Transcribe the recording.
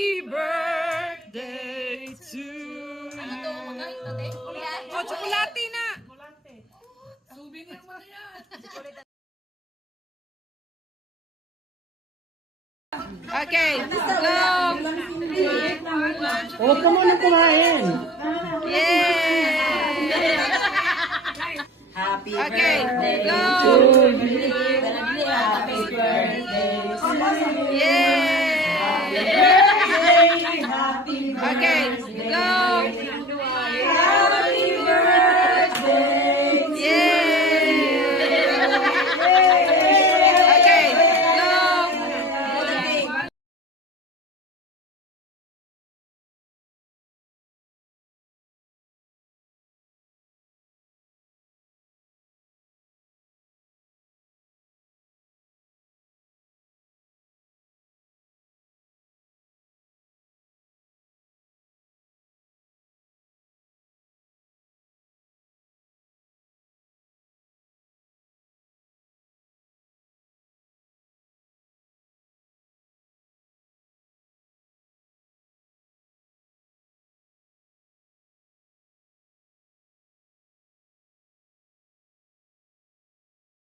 Happy birthday to you. Oh, tsokolate na. Souvenir mo na yan. Okay, go. Huwag ka muna kumain. Yay! Happy Okay, birthday go. to you. Happy birthday to you. Yay! Happy birthday. Okay, go.